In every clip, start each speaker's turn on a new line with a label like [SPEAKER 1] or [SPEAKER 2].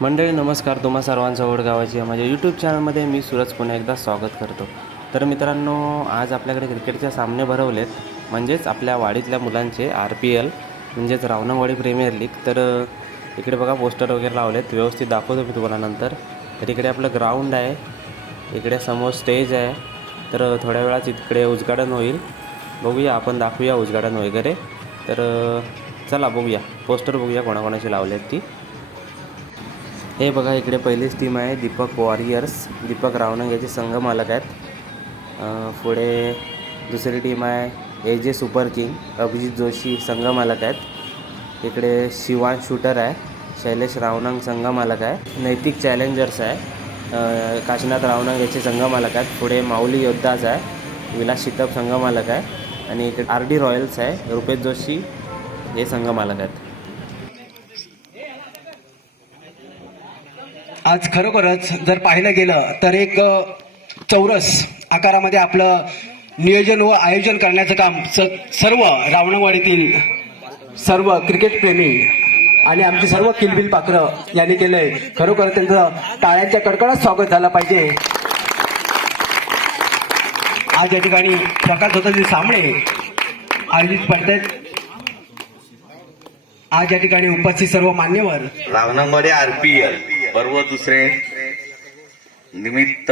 [SPEAKER 1] मंडळी नमस्कार. तुम्हा सर्वांचं ओढ गावाची माझ्या यूट्यूब चॅनलमध्ये मी सूरज पुन्हा एकदा स्वागत करतो. तर मित्रांनो आज आपल्याकडे क्रिकेटचे सामने भरवलेत. म्हणजेच आपल्या वाडीतल्या मुलांचे आर पी एल म्हणजेच रावणवाडी प्रीमियर लीग. तर इकडे बघा पोस्टर वगैरे लावलेत. व्यवस्थित दाखवतो मी तुम्हाला नंतर. तर इकडे आपलं ग्राउंड आहे. इकडे समोर स्टेज आहे. तर थोड्या वेळात इकडे उद्घाटन होईल. बघूया आपण दाखवूया उद्घाटन वगैरे. तर चला बघूया. पोस्टर बघूया कोणाकोणाची लावलेत आहेत ती. हे बघा इकडे पहिलीच टीम आहे दीपक वॉरियर्स दीपक रावणंग याचे संघ मालक आहेत पुढे दुसरी टीम आहे ए जे सुपर किंग अभिजित जोशी संघ मालक आहेत. इकडे शिवान शूटर आहे शैलेश रावणंग संघ मालक आहे. नैतिक चॅलेंजर्स आहे काशीनाथ रावणंग याचे संघ मालक आहेत. पुढे माऊली योद्धाज आहे विलास शितप संघ मालक आहे. आणि इकडे आर डी रॉयल्स आहे रुपेश जोशी हे संघ मालक आहेत.
[SPEAKER 2] आज खरोखरच जर पाहिलं गेलं तर एक चौरस आकारामध्ये आपलं नियोजन व आयोजन करण्याचं काम स- सर्व रावणवाडीतील सर्व क्रिकेटप्रेमी आणि आमचे सर्व किलबिल पात्र यांनी केलंय. खरोखर त्यांचं टाळ्यांच्या कडकडात स्वागत झालं पाहिजे. आज या ठिकाणी प्रकाश होताचे सामने आयोजित पडतात आज या ठिकाणी उपस्थित सर्व मान्यवर.
[SPEAKER 3] रावणामध्ये आरपीएल. पर्व दुसरे निमित्त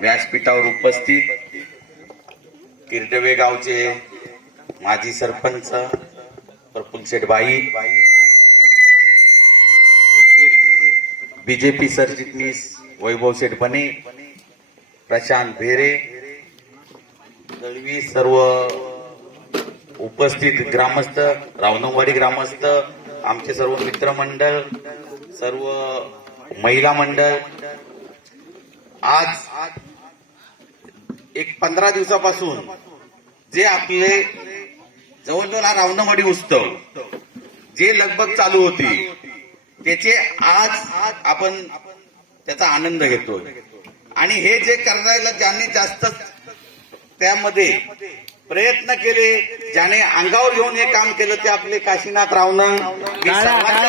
[SPEAKER 3] व्यासपीठावर उपस्थित किर्डवे गावचे माजी सरपंच प्रफुल शेठबाई बीजेपी सरचिटणीस वैभव शेठपणे प्रशांत भेरे दळवी सर्व उपस्थित ग्रामस्थ रावणवाडी ग्रामस्थ आमचे सर्व मित्रमंडळ सर्व महिला मंडळ आज एक पंधरा दिवसापासून जे आपले जवळजवळ हा रावणवाडी उत्सव जे लगबग चालू होती त्याचे आज आपण त्याचा आनंद घेतोय. आणि हे जे करायला ज्यांनी जास्त त्यामध्ये प्रयत्न केले ज्याने अंगावर घेऊन हे काम केलं ते आपले काशीनाथ रावणं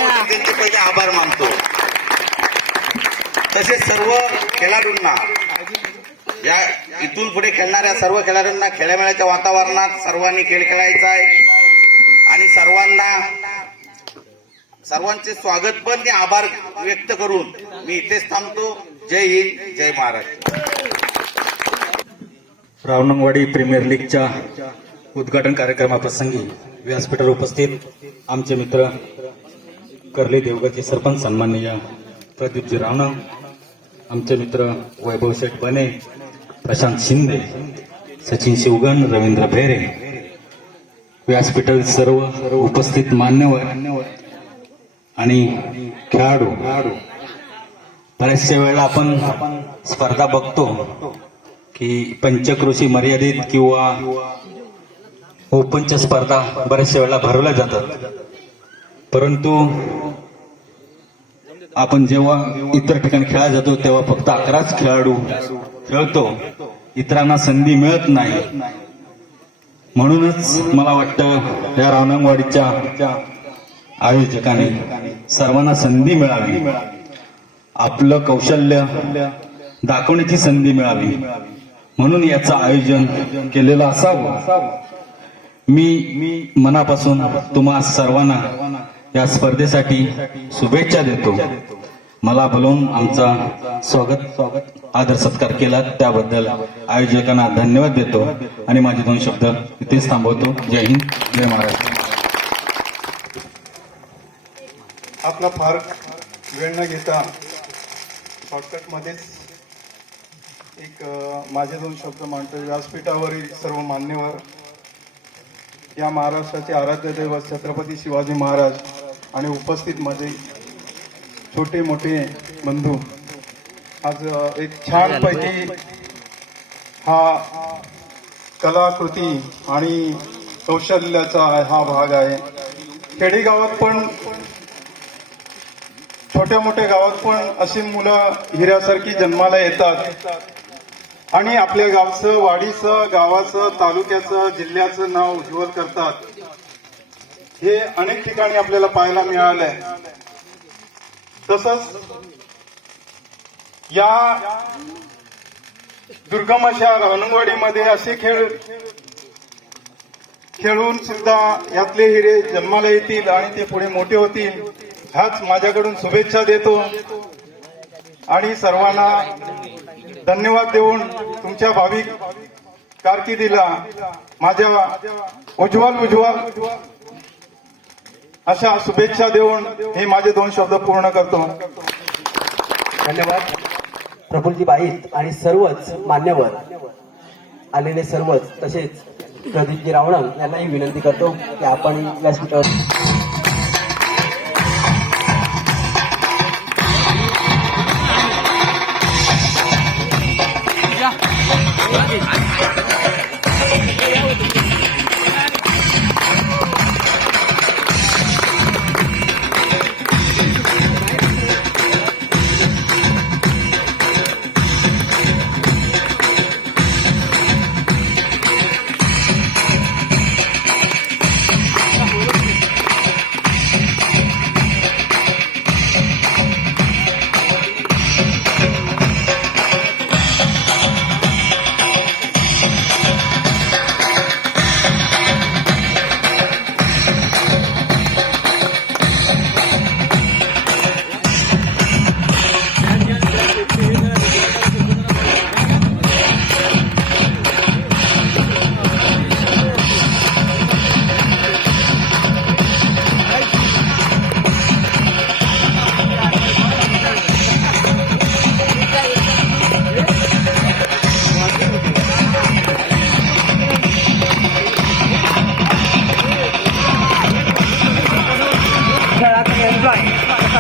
[SPEAKER 3] मी त्यांचे पहिले आभार मानतो. तसेच सर्व खेळाडूंना. या इथून पुढे खेळणाऱ्या सर्व खेळाडूंना खेळामेळ्याच्या वातावरणात सर्वांनी खेळ खेळायचा आहे. आणि सर्वांना सर्वांचे स्वागत पण आणि आभार व्यक्त करून मी इथेच थांबतो. जय हिंद जय महाराष्ट्र.
[SPEAKER 4] रावणंगवाडी प्रीमियर लीगच्या उद्घाटन कार्यक्रमाप्रसंगी व्यासपीठावर उपस्थित आमचे मित्र कर्ले देवगडचे सरपंच सन्माननीय प्रदीपजी रावणंग आमचे मित्र वैभव शेठ बने प्रशांत शिंदे सचिन शिवगण रवींद्र भेरे व्यासपीठातील सर्व उपस्थित मान्यवर आणि खेळाडू. बऱ्याचशा वेळेला आपण स्पर्धा बघतो की पंचकृषी मर्यादित किंवा ओपनच्या स्पर्धा बऱ्याचशा वेळेला भरवल्या जातात. परंतु आपण जेव्हा इतर ठिकाणी खेळायला जातो तेव्हा फक्त अकराच खेळाडू खेळतो. इतरांना संधी मिळत नाही. म्हणूनच मला वाटतं या रावणंगवाडीच्या आयोजकाने सर्वांना संधी मिळावी. आपलं कौशल्य दाखवण्याची संधी मिळावी. म्हणून याचं आयोजन केलेलं असावं. मी मी मनापासून तुम्हा सर्वांना या स्पर्धेसाठी शुभेच्छा देतो. मला बोलवून आमचा स्वागत स्वागत आदर सत्कार केला. त्याबद्दल आयोजकांना धन्यवाद देतो. आणि माझे दोन शब्द इथेच थांबवतो. जय हिंद जय महाराष्ट्र.
[SPEAKER 5] आपला फार वेळ न घेता शॉर्टकटमध्येच एक माझे दोन शब्द मांडतो व्यासपीठावरील सर्व मान्यवर या महाराष्ट्राचे आराध्य दैवत छत्रपती शिवाजी महाराज आणि उपस्थित माझे छोटे मोठे बंधू. आज एक छानपैकी हा कलाकृती आणि कौशल्याचा हा भाग आहे. खेडेगावात पण छोट्या मोठ्या गावात पण अशी मुलं हिऱ्यासारखी जन्माला येतात. आणि आपल्या गावचं वाडीचं गावाचं तालुक्याचं जिल्ह्याचं नाव उज्ज्वल करतात. हे अनेक ठिकाणी आपल्याला पाहायला मिळालंय. तसंच या दुर्गम अशा रावणवाडीमध्ये असे खेळ खेळून सुद्धा यातले हिरे जन्माला येतील आणि ते पुढे मोठे होतील ह्याच माझ्याकडून शुभेच्छा देतो. आणि सर्वांना धन्यवाद देऊन तुमच्या भाविक कारकिर्दीला माझ्या उज्ज्वल उज्ज्वल अशा शुभेच्छा देऊन हे माझे दोन शब्द पूर्ण करतो.
[SPEAKER 2] धन्यवाद. प्रफुल्लजी बाईत आणि सर्वच मान्यवर आलेले सर्वच तसेच प्रदीपजी रावणम यांनाही विनंती करतो की आपण व्यासपीठावर 我要这台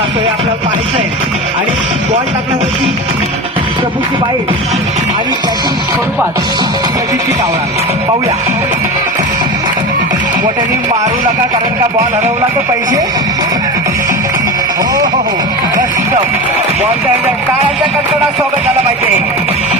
[SPEAKER 2] असतो हे आपल्याला पाहायचं आहे आणि बॉल टाकण्यासाठी प्रभूची बाई आणि बॅटिंग स्वरूपात प्रदीपची कावळा. पाहूया. मोठ्याने मारू नका कारण का बॉल हरवला तर पैसे? हो हो हो. मस्त काय कंटाळा स्वागत झाला पाहिजे.